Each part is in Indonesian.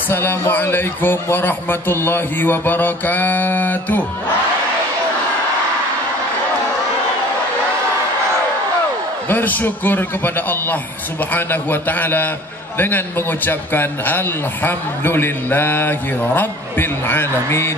Assalamualaikum warahmatullahi wabarakatuh. Bersyukur kepada Allah Subhanahu wa taala dengan mengucapkan alhamdulillahi rabbil alamin.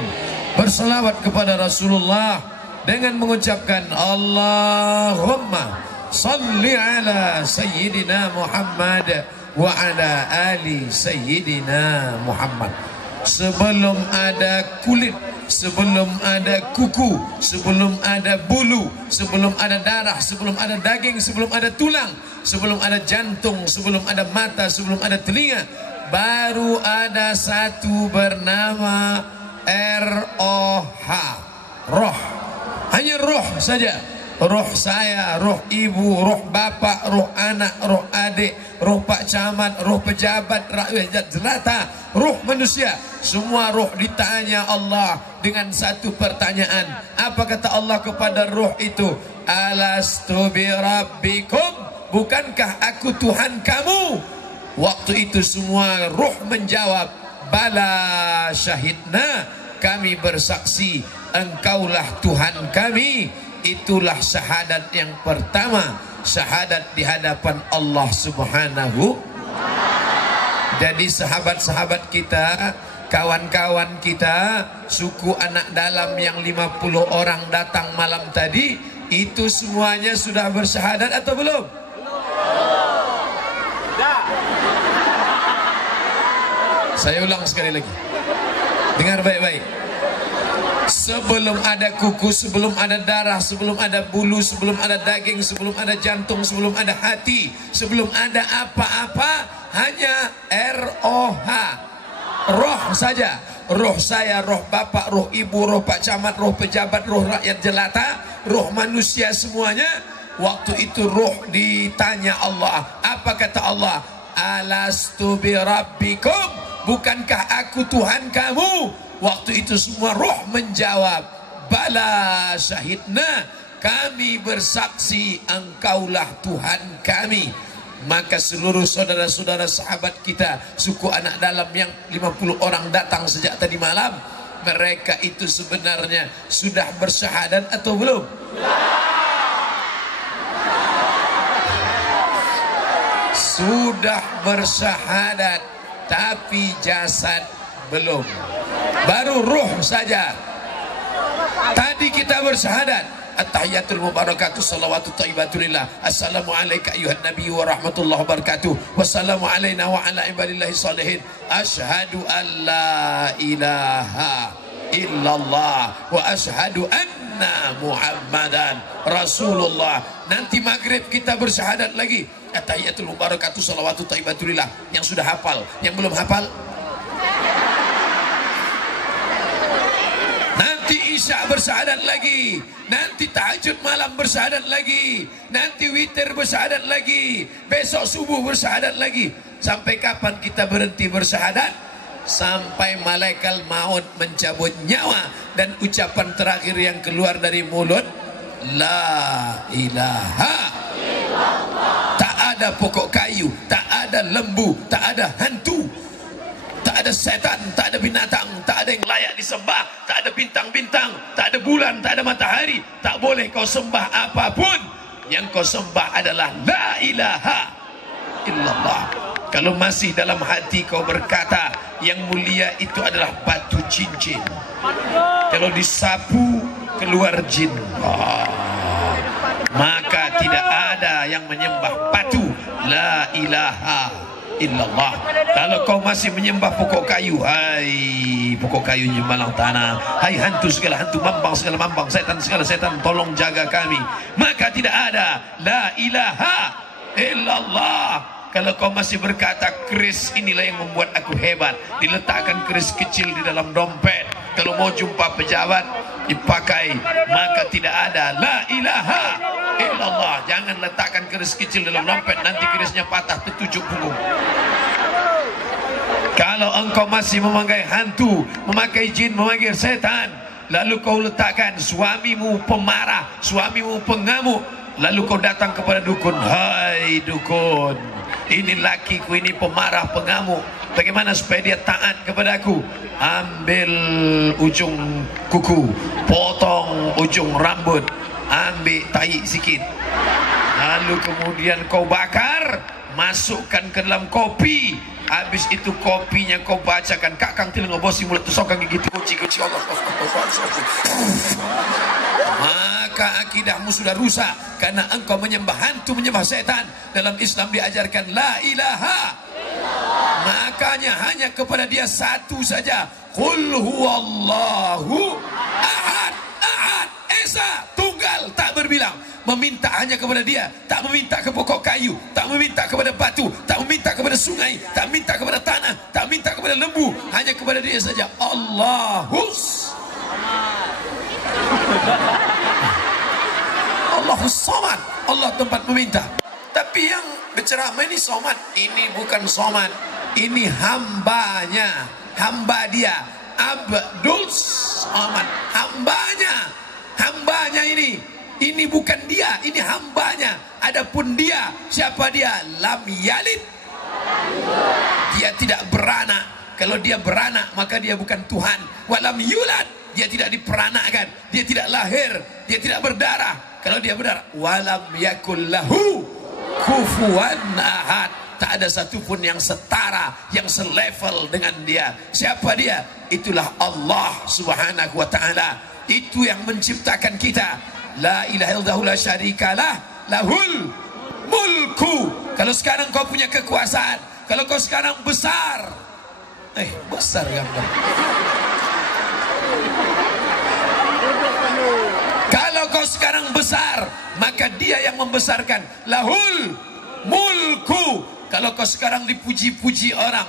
Berselawat kepada Rasulullah dengan mengucapkan Allahumma salli ala sayyidina Muhammad wa ala ali sayyidina Muhammad. Sebelum ada kulit, sebelum ada kuku, sebelum ada bulu, sebelum ada darah, sebelum ada daging, sebelum ada tulang, sebelum ada jantung, sebelum ada mata, sebelum ada telinga, baru ada satu bernama R-O-H, roh. Hanya roh saja. Roh saya, roh ibu, roh bapak, roh anak, roh adik, roh pak camat, roh pejabat, rakyat jelata, roh manusia. Semua roh ditanya Allah dengan satu pertanyaan. Apa kata Allah kepada roh itu? Alastu birabbikum, bukankah aku Tuhan kamu? Waktu itu semua roh menjawab, bala syahidna, kami bersaksi engkaulah Tuhan kami. Itulah syahadat yang pertama, syahadat di hadapan Allah Subhanahu. Jadi sahabat-sahabat kita, kawan-kawan kita, suku anak dalam yang 50 orang datang malam tadi, itu semuanya sudah bersyahadat atau belum? Saya ulang sekali lagi, dengar baik-baik. Sebelum ada kuku, sebelum ada darah, sebelum ada bulu, sebelum ada daging, sebelum ada jantung, sebelum ada hati, sebelum ada apa-apa, hanya R-O-H, roh saja. Roh saya, roh bapak, roh ibu, roh pak camat, roh pejabat, roh rakyat jelata, roh manusia semuanya. Waktu itu roh ditanya Allah. Apa kata Allah? Alastu birabbikum, bukankah aku Tuhan kamu? Waktu itu semua roh menjawab, bala syahidna, kami bersaksi engkaulah Tuhan kami. Maka seluruh saudara-saudara sahabat kita, suku anak dalam yang 50 orang datang sejak tadi malam, mereka itu sebenarnya sudah bersyahadat atau belum? Sudah bersyahadat, tapi jasad belum. Baru ruh saja. Tadi kita bersyahadat. At-tahiyatul mubarakatuh salawatu thayyibatulillah. Assalamu alayka ayuhan nabi wa rahmatullahi wa barakatuh. Wassalamu alayna wa ala ibadillahi salihin. Ashhadu an la ilaha illallah wa ashhadu anna muhammadan rasulullah. Nanti maghrib kita bersyahadat lagi. At-tahiyatul mubarakatuh salawatu thayyibatulillah. Yang sudah hafal, yang belum hafal, nanti isya bersyahadat lagi, nanti tahajud malam bersyahadat lagi, nanti witir bersyahadat lagi, besok subuh bersyahadat lagi. Sampai kapan kita berhenti bersyahadat? Sampai malaikat maut mencabut nyawa dan ucapan terakhir yang keluar dari mulut, la ilaha illallah. Tak ada pokok kayu, tak ada lembu, tak ada hantu, tak ada setan, tak ada binatang, tak ada yang layak disembah, tak ada bintang-bintang, tak ada bulan, tak ada matahari. Tak boleh kau sembah apapun. Yang kau sembah adalah la ilaha illallah. Kalau masih dalam hati kau berkata yang mulia itu adalah batu cincin, kalau disapu keluar jin, maka tidak ada yang menyembah batu. La ilaha illallah. Kalau kau masih menyembah pokok kayu, hai pokok kayu malang tanah, hai hantu segala hantu, mambang segala mambang, setan segala setan, tolong jaga kami, maka tidak ada la ilaha illallah. Kalau kau masih berkata keris inilah yang membuat aku hebat, diletakkan keris kecil di dalam dompet, kalau mau jumpa pejabat dipakai, maka tidak ada la ilaha illallah. Jangan letakkan keris kecil dalam dompet, nanti kerisnya patah tertujuk punggung. Kalau engkau masih memakai hantu, memakai jin, memakai setan, lalu kau letakkan suamimu pemarah, suamimu pengamuk, lalu kau datang kepada dukun, hai dukun, ini lakiku, ini pemarah, pengamuk. Bagaimana supaya dia taat kepadaku? Ambil ujung kuku, potong ujung rambut, ambil tai sikit, lalu kemudian kau bakar, masukkan ke dalam kopi. Habis itu kopinya kau bacakan, kakang telinga bosi mulut tusokang gitu, kunci Allah. Maka akidahmu sudah rusak karena engkau menyembah hantu, menyembah setan. Dalam Islam diajarkan la ilaha. Makanya hanya kepada dia satu saja. Qul huwallahu ahad. Ahad, esa, tunggal, tak berbilang. Meminta hanya kepada dia, tak meminta ke pokok kayu, tak meminta kepada batu, tak meminta kepada sungai, tak meminta kepada tanah, tak meminta kepada lembu, hanya kepada dia saja. Allahus Samad. Allah tempat meminta. Tapi yang berceramah ini somad, ini bukan somad, ini hambanya, hamba dia, Abdul Samad, hambanya ini bukan dia, ini hambanya. Adapun dia, siapa dia? Lam yalid, dia tidak beranak. Kalau dia beranak maka dia bukan Tuhan. Walam yulad, dia tidak diperanakkan, dia tidak lahir, dia tidak berdarah. Kalau dia berdarah, walam yakul lahu kufuwan ahad, tak ada satupun yang setara, yang selevel dengan dia. Siapa dia? Itulah Allah subhanahu wa ta'ala. Itu yang menciptakan kita. La ilaha illallah la syarikalah lahul mulku. Kalau sekarang kau punya kekuasaan, kalau kau sekarang besar, besar gambar. Kalau kau sekarang besar, maka dia yang membesarkan. Lahul mulku. Kalau kau sekarang dipuji-puji orang,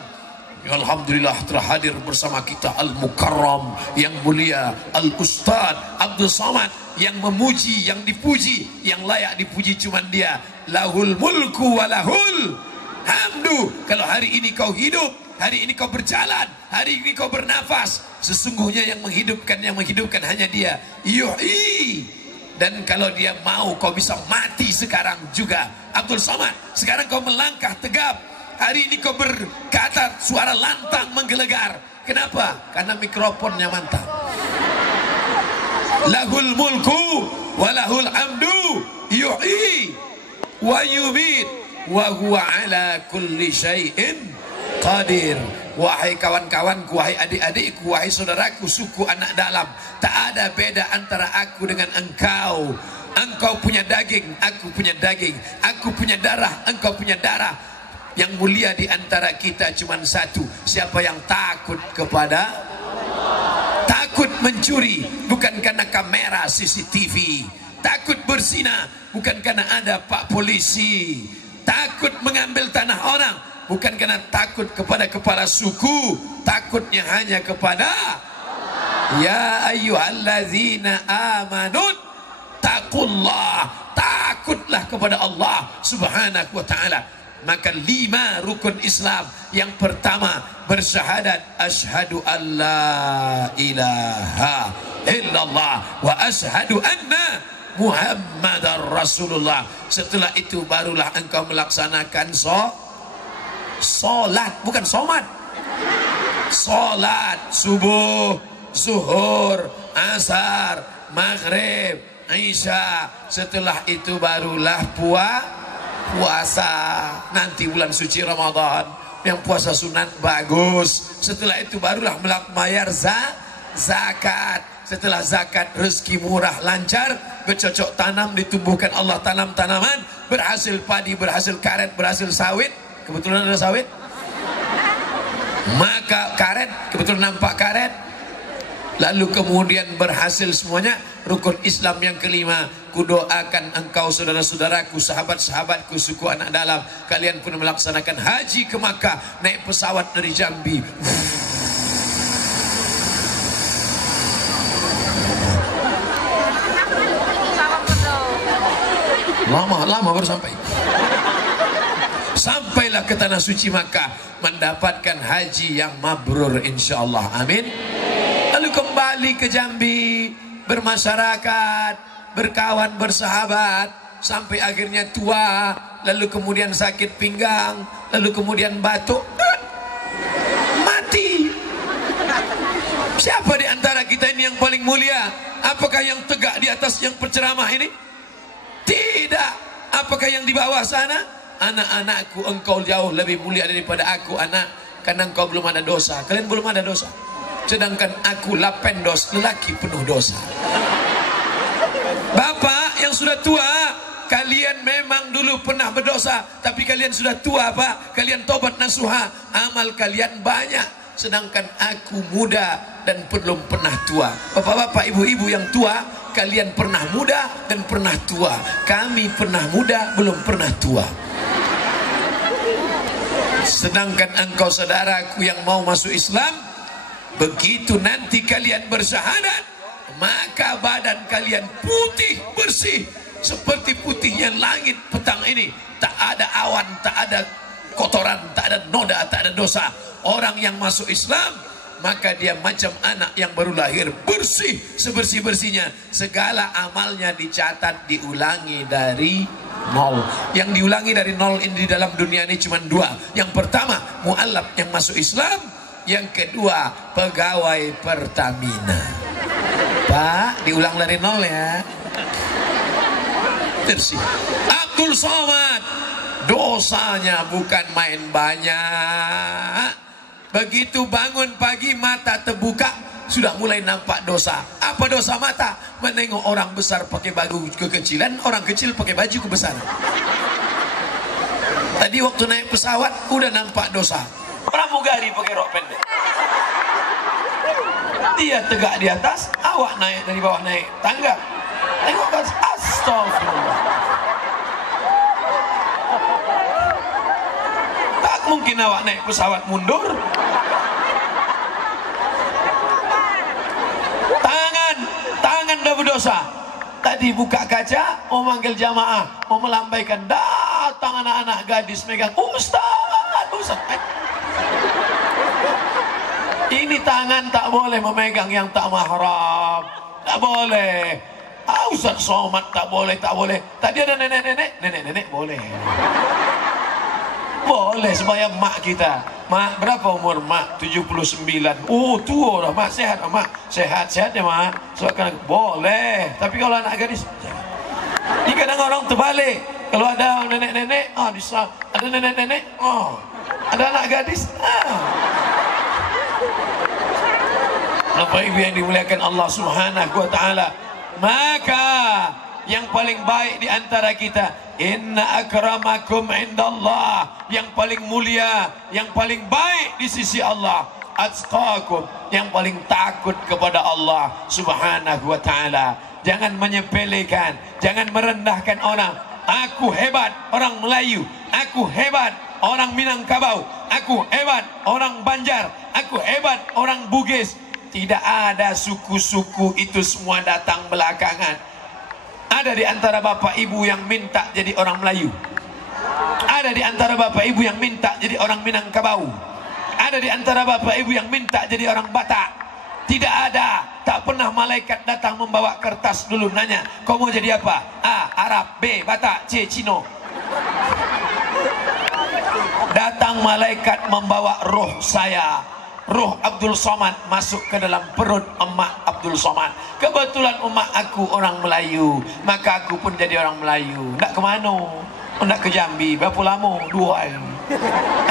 ya alhamdulillah telah hadir bersama kita Al-Mukarram yang mulia Al-Ustaz Abdul Samad, yang memuji, yang dipuji, yang layak dipuji cuma dia. Lahul mulku wa lahul hamdu. Kalau hari ini kau hidup, hari ini kau berjalan, hari ini kau bernafas, sesungguhnya yang menghidupkan hanya dia. Yuhyi. Dan kalau dia mau, kau bisa mati sekarang juga. Abdul Samad, sekarang kau melangkah tegap. Hari ini kau berkata, suara lantang menggelegar. Kenapa? Karena mikrofonnya mantap. Lahul mulku walahul hamdu yuhyi wa yumit wa huwa ala kulli syai'in qadir. Wahai kawan-kawanku, wahai adik-adikku, wahai saudaraku, suku anak dalam, tak ada beda antara aku dengan engkau. Engkau punya daging, aku punya daging. Aku punya darah, engkau punya darah. Yang mulia di antara kita cuma satu. Siapa yang takut kepada Allah? Takut mencuri, bukan karena kamera CCTV. Takut berzina, bukan karena ada pak polisi. Takut mengambil tanah orang, bukan karena takut kepada kepala suku. Takutnya hanya kepada Allah. Ya ayyuhallazina amanut taqullah. Takutlah kepada Allah subhanahu wa ta'ala. Maka 5 rukun Islam. Yang pertama, bersyahadat asyhadu an la ilaha illallah wa asyhadu anna Muhammadar Rasulullah. Setelah itu barulah engkau melaksanakan solat, bukan somat. Solat subuh, zuhur, asar, maghrib, isya. Setelah itu barulah puasa. Nanti bulan suci Ramadan yang puasa sunat bagus. Setelah itu barulah bayar zakat. Setelah zakat, rezeki murah lancar, bercocok tanam, ditumbuhkan Allah tanam tanaman, berhasil padi, berhasil karet, berhasil sawit. Kebetulan ada sawit, maka karet, kebetulan nampak karet. Lalu kemudian berhasil semuanya. Rukun Islam yang kelima, kudoakan engkau saudara-saudaraku, sahabat-sahabatku, suku anak dalam, kalian pun melaksanakan haji ke Makkah, naik pesawat dari Jambi. Lama baru sampai. Sampailah ke tanah suci Makkah, mendapatkan haji yang mabrur insyaallah. Amin. Lalu kembali ke Jambi, bermasyarakat, berkawan, bersahabat, sampai akhirnya tua, lalu kemudian sakit pinggang, lalu kemudian batuk, mati. Siapa di antara kita ini yang paling mulia? Apakah yang tegak di atas yang penceramah ini? Tidak. Apakah yang di bawah sana? Anak-anakku, engkau jauh lebih mulia daripada aku, anak, karena engkau belum ada dosa. Kalian belum ada dosa. Sedangkan aku lapendos, lelaki penuh dosa. Bapak yang sudah tua, kalian memang dulu pernah berdosa, tapi kalian sudah tua, Pak. Kalian tobat nasuha, amal kalian banyak. Sedangkan aku muda dan belum pernah tua. Bapak-bapak, ibu-ibu yang tua, kalian pernah muda dan pernah tua. Kami pernah muda, belum pernah tua. Sedangkan engkau saudaraku yang mau masuk Islam, begitu nanti kalian bersyahadat, maka badan kalian putih bersih seperti putihnya langit petang ini. Tak ada awan, tak ada kotoran, tak ada noda, tak ada dosa. Orang yang masuk Islam, maka dia macam anak yang baru lahir, bersih sebersih-bersihnya. Segala amalnya dicatat, diulangi dari nol. Yang diulangi dari nol ini di dalam dunia ini cuma dua. Yang pertama, mu'alaf yang masuk Islam. Yang kedua, pegawai Pertamina. Pak, diulang dari nol ya. Bersih. Abdul Somad, dosanya bukan main banyak. Begitu bangun pagi mata terbuka, sudah mulai nampak dosa. Apa dosa mata? Menengok orang besar pakai baju kekecilan, orang kecil pakai baju kebesaran. Tadi waktu naik pesawat udah nampak dosa. Pramugari pakai rok pendek, dia tegak di atas, awak naik dari bawah naik tangga. Tengok kan, astagfirullah. Tak mungkin awak naik pesawat mundur. Tangan dah berdosa. Tadi buka kaca, mau manggil jamaah, mau melambaikan, datang anak-anak gadis megang, Ustaz. Ini tangan tak boleh memegang yang tak mahram, tak boleh. Ustaz Somad tak boleh. Tadi ada nenek boleh. Boleh supaya mak kita. Mak berapa umur mak? 79. Oh tua dah mak. Sehat mak. Sehat ya mak. Soalnya boleh. Tapi kalau anak gadis, ini kadang orang terbalik. Kalau ada nenek-nenek, ada nenek-nenek, ada anak gadis. Bapak ibu yang dimuliakan Allah Subhanahu wa taala, maka yang paling baik di antara kita, inna akramakum indallah, yang paling mulia, yang paling baik di sisi Allah, atqakum, yang paling takut kepada Allah Subhanahu wa taala. Jangan menyepelekan, jangan merendahkan orang. Aku hebat orang Melayu, aku hebat orang Minangkabau, aku hebat orang Banjar, aku hebat orang Bugis. Tidak ada suku-suku itu, semua datang belakangan. Ada di antara bapak ibu yang minta jadi orang Melayu. Ada di antara bapak ibu yang minta jadi orang Minangkabau. Ada di antara bapak ibu yang minta jadi orang Batak. Tidak ada. Tak pernah malaikat datang membawa kertas dulu nanya, kau mau jadi apa? A. Arab, B. Batak, C. Cino. Datang malaikat membawa roh saya, roh Abdul Somad, masuk ke dalam perut emak Abdul Somad. Kebetulan emak aku orang Melayu, maka aku pun jadi orang Melayu. Ndak kemana? Ndak ke Jambi. Berapa lama? 2 hari.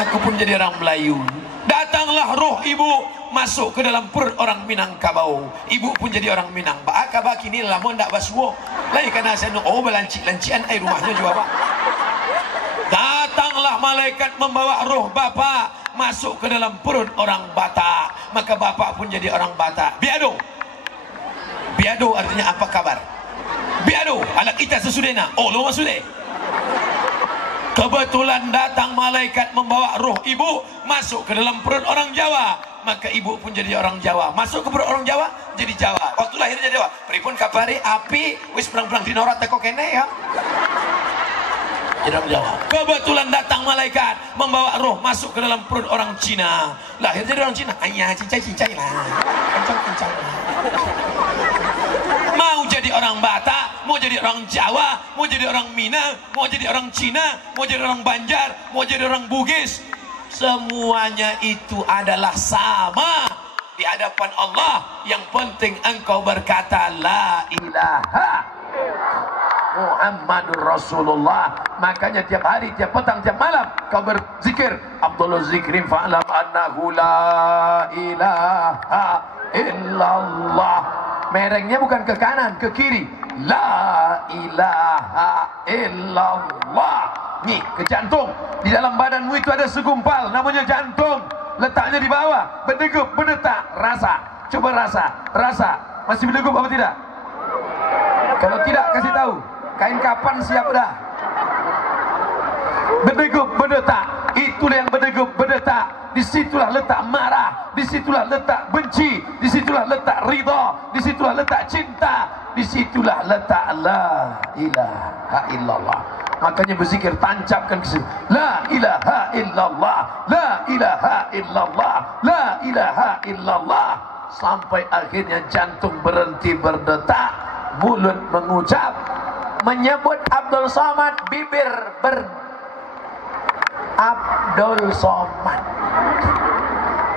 Aku pun jadi orang Melayu. Datanglah roh ibu masuk ke dalam perut orang Minangkabau. Ibu pun jadi orang Minang. Bakabak ini lama ndak basuh. Lai kana saya lancik-lancian air rumahnya juga pak. Datanglah malaikat membawa roh bapak masuk ke dalam perut orang Batak. Maka bapak pun jadi orang Batak. Biado. Biado artinya apa kabar? Biado, anak kita sesudena. Oh, lo sudah. Kebetulan datang malaikat membawa roh ibu masuk ke dalam perut orang Jawa. Maka ibu pun jadi orang Jawa. Masuk ke perut orang Jawa, jadi Jawa. Waktu lahir jadi Jawa. Pripun kabari api wis perang-perang di norat teko kene ya. Jadi orang Jawa. Kebetulan datang malaikat membawa roh masuk ke dalam perut orang Cina. Lahir jadi orang Cina. Ayah, cincai lah. Kencang lah. Mau jadi orang Batak, mau jadi orang Jawa, mau jadi orang Minang, mau jadi orang Cina, mau jadi orang Banjar, mau jadi orang Bugis, semuanya itu adalah sama di hadapan Allah. Yang penting engkau berkata la ilaha Muhammadur Rasulullah. Makanya tiap hari, tiap petang, tiap malam kau berzikir, Abdullah zikrin fa'lam annahu la ilaha illallah. Merengnya bukan ke kanan, ke kiri. La ilaha illallah. Nih, ke jantung. Di dalam badanmu itu ada segumpal, namanya jantung. Letaknya di bawah, berdegup, berdetak. Rasa, coba rasa, rasa. Masih berdegup apa tidak? Kalau tidak, kasih tahu. Kain kapan siap dah. Berdegup, berdetak. Itulah yang berdegup, berdetak. Disitulah letak marah, disitulah letak benci, disitulah letak ridha, disitulah letak cinta, disitulah letak la ilaha illallah. Makanya berzikir, tancapkan ke sini, la ilaha illallah, la ilaha illallah, la ilaha illallah, sampai akhirnya jantung berhenti berdetak, mulut mengucap, menyebut Abdul Somad, bibir Abdul Somad.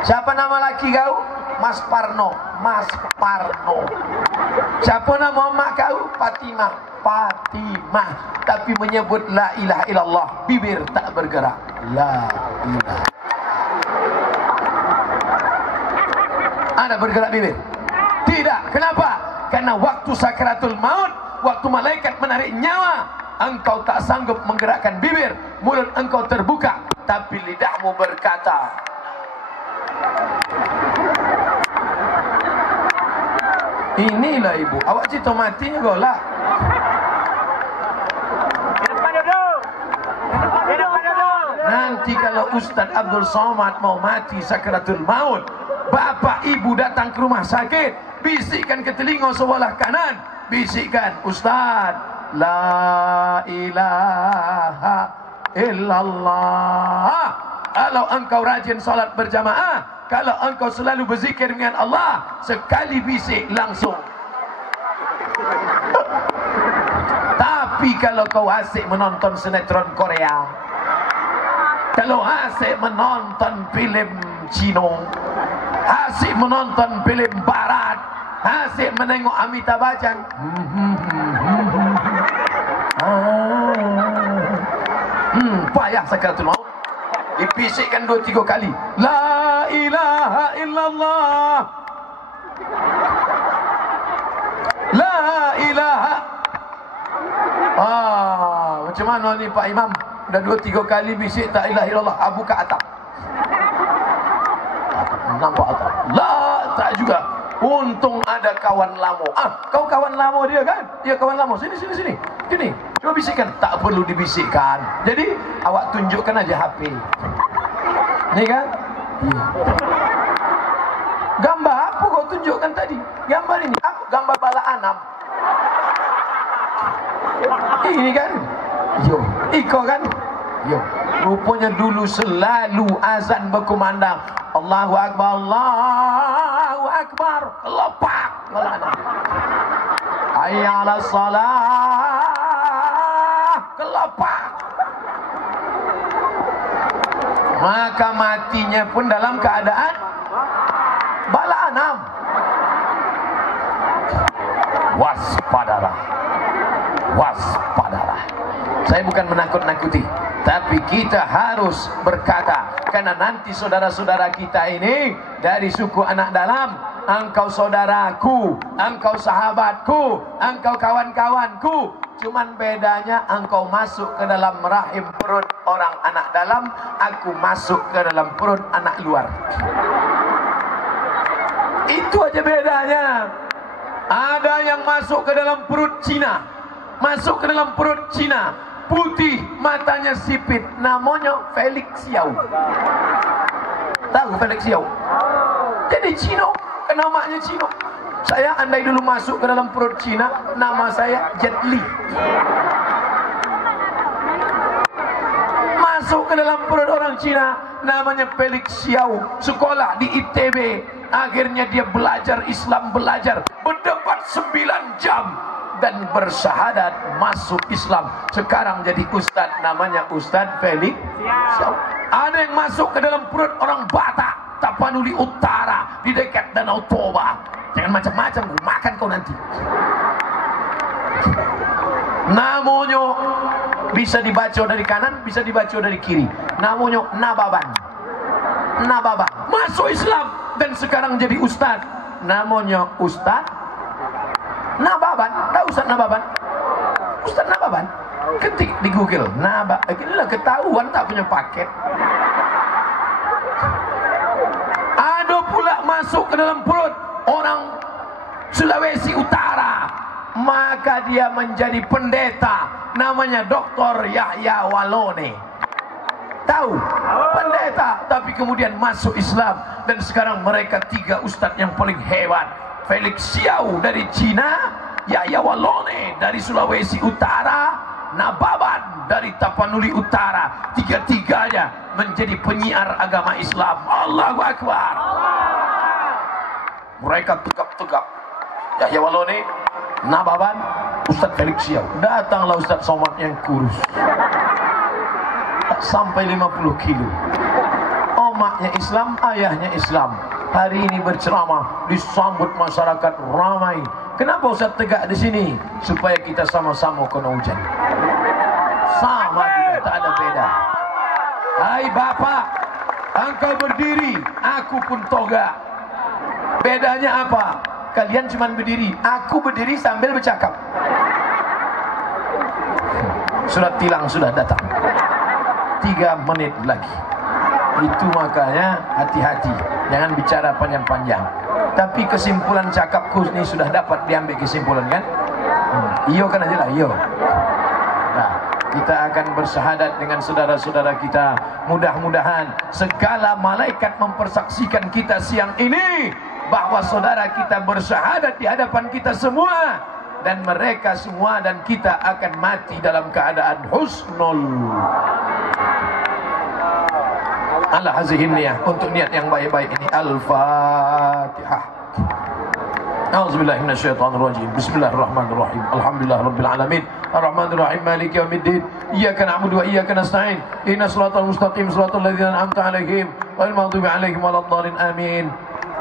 Siapa nama laki kau? Mas Parno. Mas Parno. Siapa nama mak kau? Fatimah. Fatimah. Tapi menyebut la ilaha illallah, bibir tak bergerak. La ilaha. Ada bergerak bibir? Tidak. Kenapa? Karena waktu sakaratul maut, waktu malaikat menarik nyawa, engkau tak sanggup menggerakkan bibir, mulut engkau terbuka, tapi lidahmu berkata. Inilah ibu, awak cerita matinya golak. Nanti kalau Ustadz Abdul Somad mau mati sakaratul maut, bapak ibu datang ke rumah sakit, bisikkan ke telinga sebelah kanan, bisikkan, Ustadz, la ilaha illallah. Kalau engkau rajin salat berjamaah, kalau engkau selalu berzikir dengan Allah, sekali bisik langsung. Tapi kalau kau asyik menonton sinetron Korea, kalau asyik menonton film Cina, asyik menonton film Barat, asyik menengok Amitabh Bachchan, payah sakaratul maut. Dibisikkan 2-3 kali, la ilaha illallah, la ilaha. Macam mana ni Pak Imam? Dah 2-3 kali bisik tak ilaha illallah, buka atap. Nampak atap? La, tak juga. Untung ada kawan lama. Kau kawan lama dia kan? Dia kawan lama. Sini, sini, sini. Gini, coba bisikkan. Tak perlu dibisikkan. Jadi awak tunjukkan aja HP. Ni kan? Iya. Gambar apa kau tunjukkan tadi? Gambar ini. Gambar bala anam. Ini kan? Yo, iko kan? Yo. Rupanya dulu selalu azan berkumandang, Allahu Akbar, Allahu Akbar, lepak bala anam. Hayya 'alas salah, kelepak. Maka matinya pun dalam keadaan bala anam. Waspadalah, waspadalah. Saya bukan menakut-nakuti, tapi kita harus berkata, karena nanti saudara-saudara kita ini dari suku anak dalam, engkau saudaraku, engkau sahabatku, engkau kawan-kawanku. Cuman bedanya engkau masuk ke dalam rahim perut orang anak dalam, aku masuk ke dalam perut anak luar. Itu aja bedanya. Ada yang masuk ke dalam perut Cina, masuk ke dalam perut Cina, putih, matanya sipit, namanya Felix Xiao. Tahu Felix Xiao? Jadi Cina, namanya Cina. Saya andai dulu masuk ke dalam perut Cina, nama saya Jet Li. Masuk ke dalam perut orang Cina, namanya Felix Xiao. Sekolah di ITB, akhirnya dia belajar Islam, belajar berdebat sholat 9 jam dan bersyahadat masuk Islam. Sekarang jadi ustaz, namanya Ustaz Felix. Ada yang masuk ke dalam perut orang Batak, Tapanuli Utara, di dekat Danau Toba. Jangan macam-macam, makan kau nanti. Namanya bisa dibaca dari kanan, bisa dibaca dari kiri. Namanya Nababan. Nababan masuk Islam dan sekarang jadi ustaz. Namanya Ustaz Nababan. Tahu Ustaz Nababan? Ustaz Nababan. Ketik di Google inilah ketahuan tak punya paket. Ada pula masuk ke dalam perut orang Sulawesi Utara, maka dia menjadi pendeta, namanya Dr. Yahya Walone. Tahu? Pendeta, tapi kemudian masuk Islam dan sekarang mereka 3 ustadz yang paling hebat. Felix Xiao dari Cina, Yahya Walone dari Sulawesi Utara, Nababan dari Tapanuli Utara. 3-3-nya menjadi penyiar agama Islam. Allahu Akbar. Mereka tegap-tegap. Yahya Walone, Nababan, Ustaz Felix Xiao. Datanglah Ustaz Somad yang kurus, sampai 50 kilo. Omaknya Islam, ayahnya Islam. Hari ini berceramah, disambut masyarakat ramai. Kenapa Ustaz tegak di sini? Supaya kita sama-sama kena hujan. Sama juga, tak ada beda. Hai Bapak, engkau berdiri, aku pun toga. Bedanya apa? Kalian cuma berdiri, aku berdiri sambil bercakap. Surat tilang sudah datang. 3 menit lagi. Itu makanya hati-hati, jangan bicara panjang-panjang. Tapi kesimpulan cakapku ini sudah dapat diambil kesimpulan kan? Iyo kan aja lah, iyo. Nah, kita akan bersyahadat dengan saudara-saudara kita. Mudah-mudahan segala malaikat mempersaksikan kita siang ini bahwa saudara kita bersyahadat di hadapan kita semua, dan mereka semua dan kita akan mati dalam keadaan husnul ala hazihin niyah, untuk niat yang baik-baik ini. Al-Fatihah. A'udzubillahi minasyaitonirrajim. Bismillahirrahmanirrahim. Alhamdulillahirabbil alamin. Arrahmanirrahim. Maliki yaumiddin. Iyyaka na'budu wa iyyaka nasta'in. Ihdinas siratal mustaqim, siratal ladzina an'amta 'alaihim ghairil maghdubi 'alaihim waladdallin. Amin.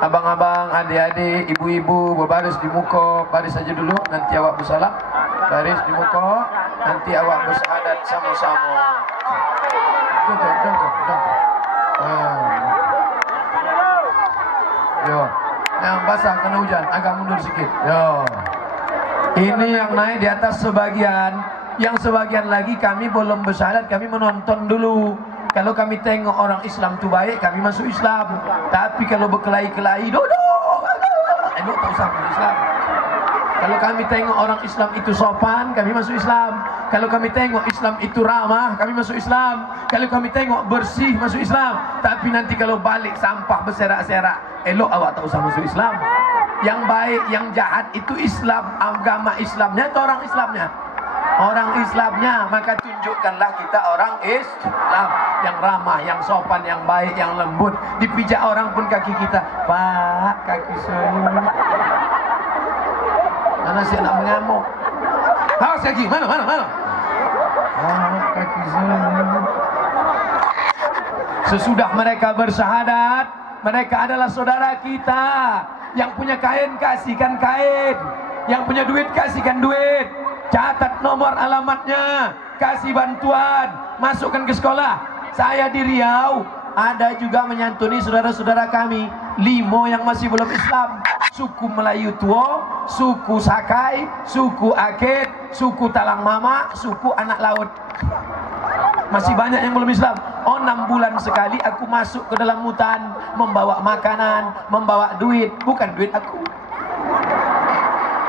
Abang-abang, adik-adik, ibu-ibu berbaris di muka. Baris saja dulu, nanti awak bersalam. Baris di muka, nanti awak bersyahadat sama-sama. Yo, yang basah kena hujan, agak mundur sedikit. Yo, ini yang naik di atas sebagian, yang sebagian lagi kami belum bersyahadat, kami menonton dulu. Kalau kami tengok orang Islam tu baik, kami masuk Islam. Tapi kalau berkelahi-kelahi, duduk, tak usah masuk Islam. Kalau kami tengok orang Islam itu sopan, kami masuk Islam. Kalau kami tengok Islam itu ramah, kami masuk Islam. Kalau kami tengok bersih, masuk Islam. Tapi nanti kalau balik sampah berserak-serak, elok awak tak usah masuk Islam. Yang baik, yang jahat itu Islam, agama Islamnya atau orang Islamnya? Orang Islamnya. Maka tunjukkanlah kita orang Islam yang ramah, yang sopan, yang baik, yang lembut. Dipijak orang pun kaki kita, Pak, kaki saya. Mana si anak mengamuk? Awas kaki, mana? Kaki saya. Sesudah mereka bersyahadat, mereka adalah saudara kita. Yang punya kain, kasihkan kain. Yang punya duit, kasihkan duit. Catat nomor alamatnya, kasih bantuan, masukkan ke sekolah. Saya di Riau, ada juga menyantuni saudara-saudara kami 5 yang masih belum Islam. Suku Melayu Tua, suku Sakai, suku Akit, suku Talang Mama, suku Anak Laut. Masih banyak yang belum Islam. 6 bulan sekali aku masuk ke dalam hutan, membawa makanan, membawa duit. Bukan duit aku,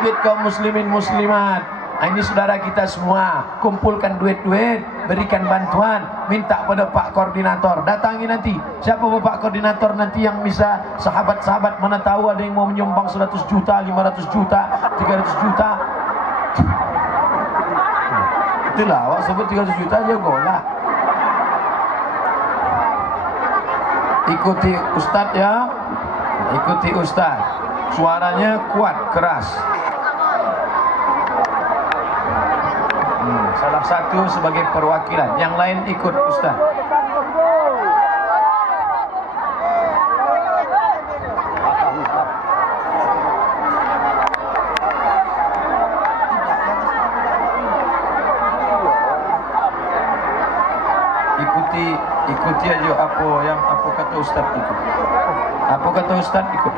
duit kaum muslimin muslimat. Ini saudara kita semua, kumpulkan duit-duit, berikan bantuan, minta pada Pak Koordinator. Datangi nanti, siapa Bapak Koordinator nanti yang bisa, sahabat-sahabat mana tahu ada yang mau menyumbang 100 juta, 500 juta, 300 juta. Itulah, awak sebut 300 juta aja golah. Ikuti Ustadz ya, ikuti Ustadz. Suaranya kuat, keras. salah satu sebagai perwakilan, yang lain ikut Ustaz. Ikuti aja apa kata Ustaz ikut. Apa kata Ustaz ikut.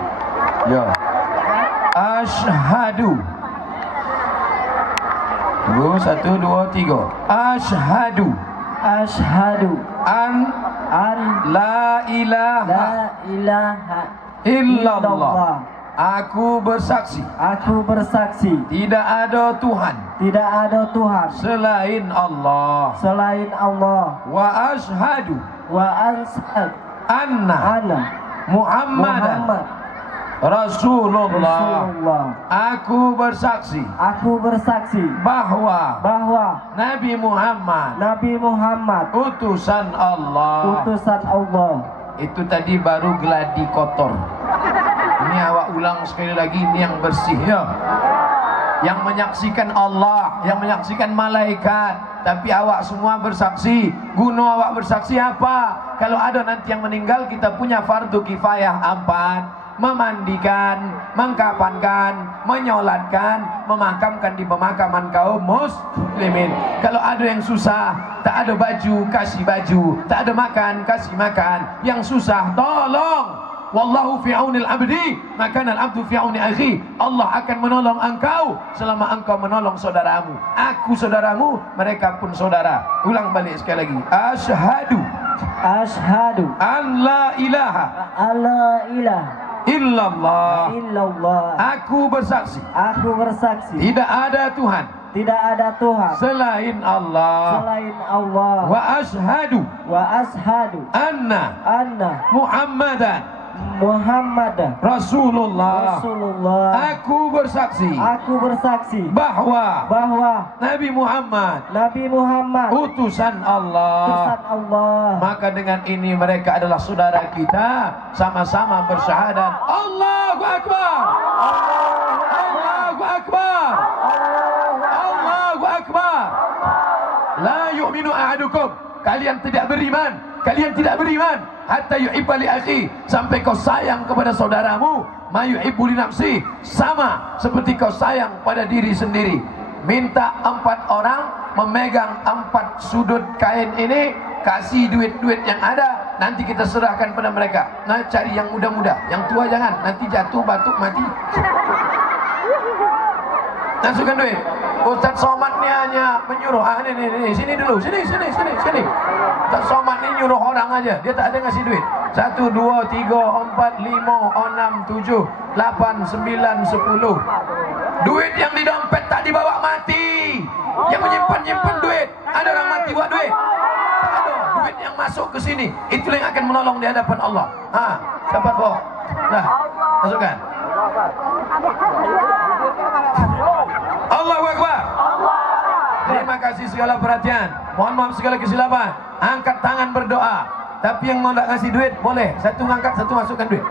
Ya. Asyhadu. 1 2 3. Asyhadu. Asyhadu An la ilaha illallah. Aku bersaksi. Aku bersaksi. Tidak ada Tuhan. Tidak ada Tuhan selain Allah. Selain Allah. Wa ashhadu. Wa ashhadu. Anna Muhammad Rasulullah. Aku bersaksi. Aku bersaksi bahwa Nabi Muhammad utusan Allah. Utusan Allah. Itu tadi baru geladi kotor. Ini awak ulang sekali lagi, ini yang bersih ya. Yang menyaksikan Allah, yang menyaksikan malaikat, tapi awak semua bersaksi. Guna awak bersaksi apa? Kalau ada nanti yang meninggal, kita punya fardu kifayah apa? Memandikan, mengkafankan, menyolatkan, memakamkan di pemakaman kaum muslimin. Kalau ada yang susah, tak ada baju, kasih baju. Tak ada makan, kasih makan. Yang susah, tolong. Wallahu fi aunil abdi, maka al-abdu fi auni akhi. Allah akan menolong engkau selama engkau menolong saudaramu. Aku saudaramu, mereka pun saudara. Ulang balik sekali lagi. Asyhadu an la ilaha illallah. Aku bersaksi. Tidak ada Tuhan selain Allah. Wa ashhadu anna Muhammadan Rasulullah. Aku bersaksi bahwa Nabi Muhammad utusan Allah. Maka dengan ini mereka adalah saudara kita, sama-sama bersyahadat. Allahu Akbar. Allahu Akbar. Allahu Akbar. La yu'minu ahadukum. Kalian tidak beriman hatta yuhibba li akhi, sampai kau sayang kepada saudaramu ma yuhibbu li nafsi, sama seperti kau sayang pada diri sendiri. Minta 4 orang memegang 4 sudut kain ini, kasih duit-duit yang ada, nanti kita serahkan pada mereka. Nah, cari yang muda-muda, yang tua jangan, nanti jatuh batuk mati. Masukkan duit. Ustaz Somad ni hanya menyuruh, ini sini dulu, sini. Ustaz Somad ni nyuruh orang aja, dia tak ada ngasih duit. 1 2 3 4 5 6 7 8 9 10. Duit yang di dompet tak dibawa mati. Yang menyimpan duit, ada orang mati buat duit. Ada duit yang masuk ke sini, itulah yang akan menolong di hadapan Allah. Dapat bawa. Nah, masukkan. Allahu Akbar. Terima kasih segala perhatian. Mohon maaf segala kesilapan. Angkat tangan berdoa. Tapi yang mau tak kasih duit boleh. Satu ngangkat, satu masukkan duit.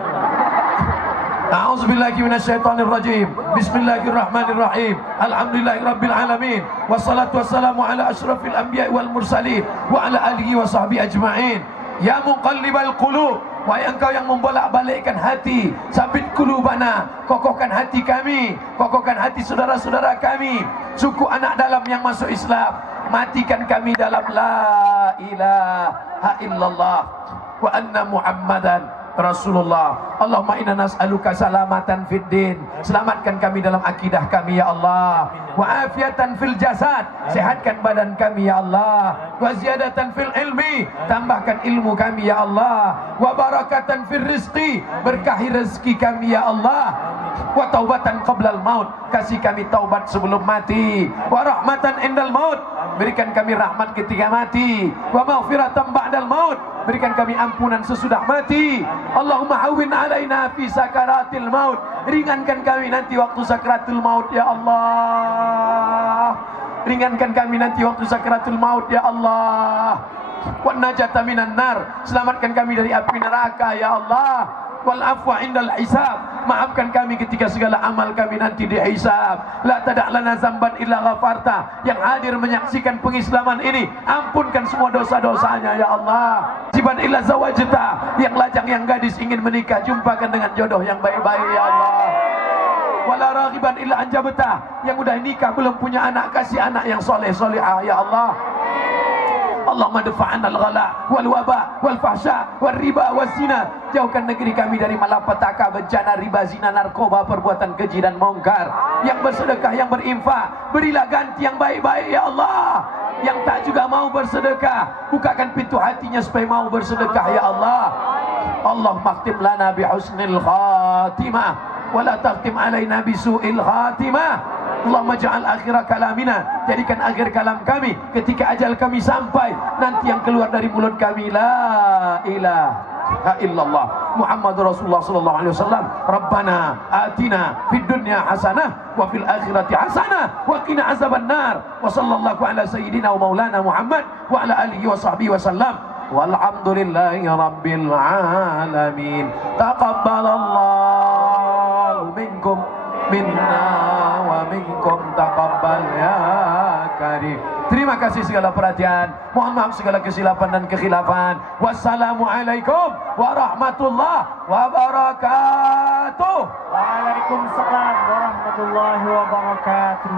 A'udzubillahi minasyaitonirrajim. Bismillahirrahmanirrahim. Alhamdulillahirabbil alamin. Wassalatu wassalamu ala asyrafil anbiya'i wal mursalin wa ala alihi wa sahbihi ajma'in. Ya muqallibal qulub, wahai engkau yang membolak-balikkan hati, sabit qulubana, kokohkan hati kami, kokohkan hati saudara-saudara kami, suku anak dalam yang masuk Islam, matikan kami dalam la ilaha illallah wa anna Muhammadan Rasulullah. Allahumma inna nas'aluka salamatan fid din, selamatkan kami dalam akidah kami ya Allah, wa afiatan fil jasad, sehatkan badan kami ya Allah, wa ziyadatan fil ilmi, tambahkan ilmu kami ya Allah, wa barakatan fil rizqi, berkahi rezeki kami ya Allah, wa taubatan qablal maut, kasih kami taubat sebelum mati, wa rahmatan indal maut, berikan kami rahmat ketika mati, wa maghfiratan ba'dal maut, berikan kami ampunan sesudah mati. Allahumma hawwin alaina fi sakaratil maut, ringankan kami nanti waktu sakaratul maut ya Allah, ringankan kami nanti waktu sakaratul maut ya Allah. Wa najata minan nar, selamatkan kami dari api neraka ya Allah. wal afwa indal hisab. Maafkan kami ketika segala amal kami nanti dihisab. La tada' lana zamban illa ghafarta. Yang hadir menyaksikan pengislaman ini, ampunkan semua dosa-dosanya ya Allah. Jiban illa zawajta. Yang lajang yang gadis ingin menikah, jumpakan dengan jodoh yang baik-baik ya Allah. Wala raghiban illa anjabta. Yang udah nikah belum punya anak, kasih anak yang soleh solehah ya Allah. Allahumma dafa'an al-ghala wal waba wal fahsya wal riba wal zina. Jauhkan negeri kami dari malapetaka, bencana, riba, zina, narkoba, perbuatan keji dan mungkar. Yang bersedekah, yang berinfak, berilah ganti yang baik-baik ya Allah. Yang tak juga mau bersedekah, bukakan pintu hatinya supaya mau bersedekah ya Allah. Allahumma khtim lana bi husnil khatimah wa la takhtim alaina bi su'il khatimah. Allahumma ja'al akhir kalamina, jadikan akhir kalam kami ketika ajal kami sampai, nanti yang keluar dari mulut kami la ilaha illallah Muhammadur Rasulullah sallallahu alaihi wasallam. Rabbana atina fid dunya hasanah wa fil akhirati hasanah wa qina azabannar. Wa sallallahu ala sayyidina wa maulana Muhammad wa ala alihi wa sahbihi wasallam. Walhamdulillahi rabbil alamin. Taqabbalallahu minkum minna wa minkum taqabbal ya karim. Terima kasih segala perhatian. Mohon maaf segala kesilapan dan kekhilafan. Wassalamualaikum warahmatullahi wabarakatuh. Waalaikumsalam warahmatullahi wabarakatuh.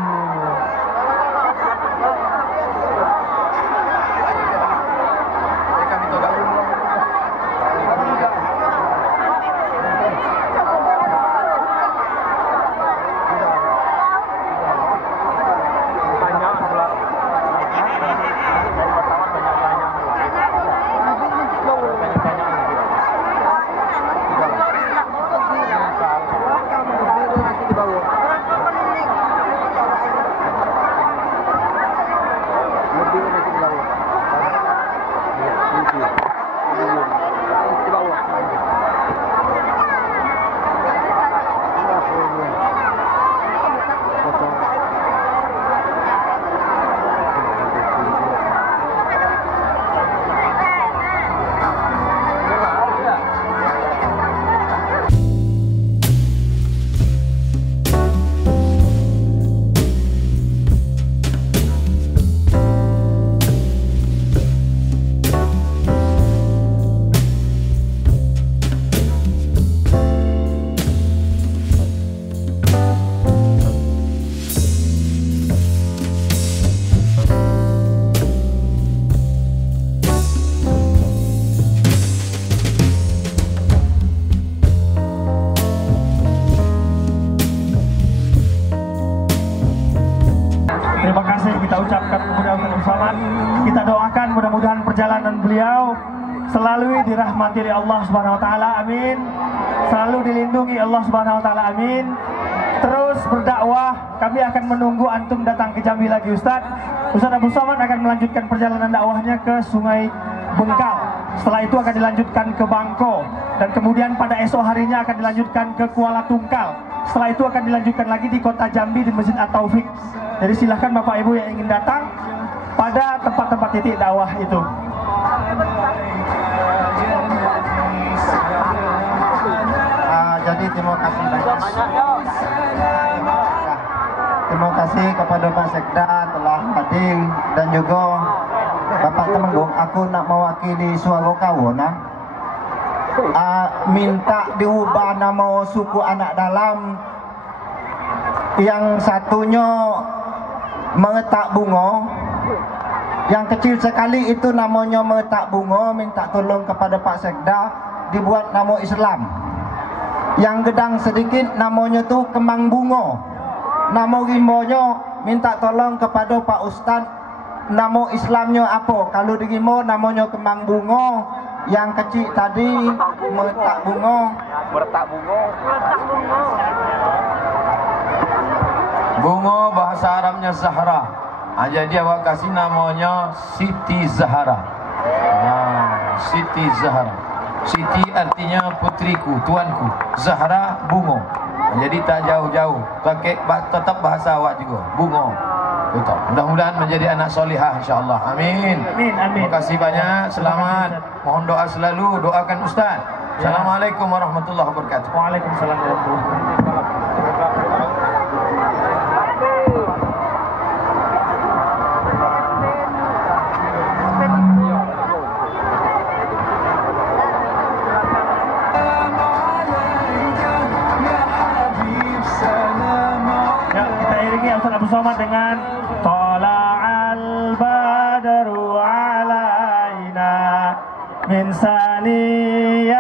Terima kasih kita ucapkan kepada Ustaz Somad. Kita doakan mudah-mudahan perjalanan beliau selalu dirahmati oleh Allah Subhanahu wa taala. Amin. Selalu dilindungi Allah Subhanahu wa taala. Amin. Terus berdakwah, kami akan menunggu antum datang ke Jambi lagi Ustaz. Ustaz Abu Somad akan melanjutkan perjalanan dakwahnya ke Sungai Bengkal. Setelah itu akan dilanjutkan ke Bangko dan kemudian pada esok harinya akan dilanjutkan ke Kuala Tungkal. Setelah itu akan dilanjutkan lagi di kota Jambi di Masjid At-Taufik. Jadi silahkan Bapak Ibu yang ingin datang pada tempat-tempat titik dakwah itu. Jadi terima kasih banyak. Terima kasih kepada Pak Sekda telah hadir dan juga Bapak Temenggung. Aku nak mewakili suara kawan. Minta diubah nama suku anak dalam. Yang satunya mengetak bunga, yang kecil sekali itu namanya mengetak bunga. Minta tolong kepada Pak Sekda dibuat nama Islam. Yang gedang sedikit namanya tuh kembang bunga. Nama rimbonya minta tolong kepada Pak Ustadz, nama Islamnya apa? Kalau di rimbo namanya kembang bunga. Yang kecil tadi mengetak bunga. Bunga bahasa Arabnya Zahra. Jadi awak kasih namanya Siti Zahra. Siti Zahra. Siti artinya putriku, tuanku. Zahra bunga. Jadi tak jauh-jauh. Pakai tetap bahasa awak juga. Bunga. Betul. Mudah-mudahan menjadi anak solihah insyaAllah. Amin. Amin, amin. Terima kasih banyak. Selamat. Mohon doa selalu. Doakan Ustaz. Assalamualaikum warahmatullahi wabarakatuh. Waalaikumsalam warahmatullahi wabarakatuh. Ya, kita iringi Ustaz Abu Somad dengan Tala'al badru alaina min saniyatil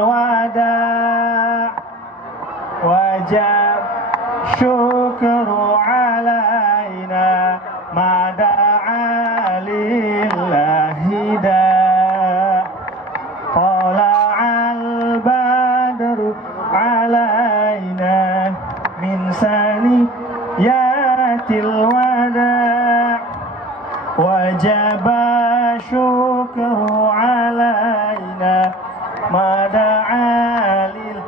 wada' wajab syukru alaina mada'a lillahi da' Tala'al badru alaina min saniyatil wada' wajaba syukru alaina mada'a lil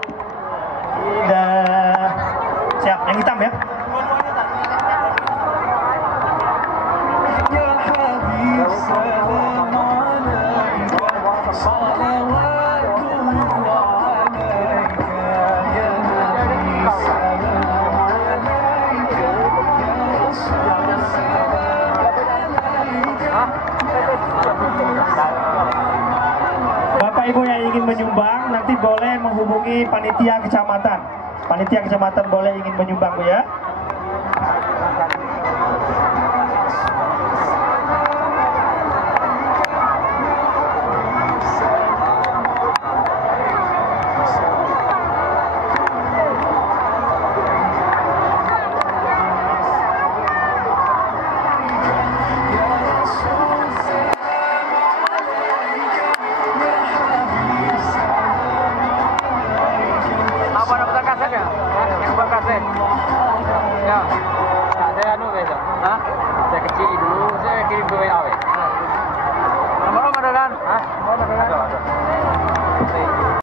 hidah. Siap, yang hitam ya. Ya Habib salam alaika salawatullah alaika ya Nabi salam alaika ya Rasul salam alaika. Bapak Ibu yang ingin menyumbang nanti boleh menghubungi panitia kecamatan. Panitia kecamatan boleh ingin menyumbang Bu ya. Apa nak pesan kaset ya? Yang buat kaset. Ya. Nah, saya anu besok. Hah? Saya kecil dulu, saya kirim ke WA. Nomor ada kan? Hah? Nomor ada kan? Ada.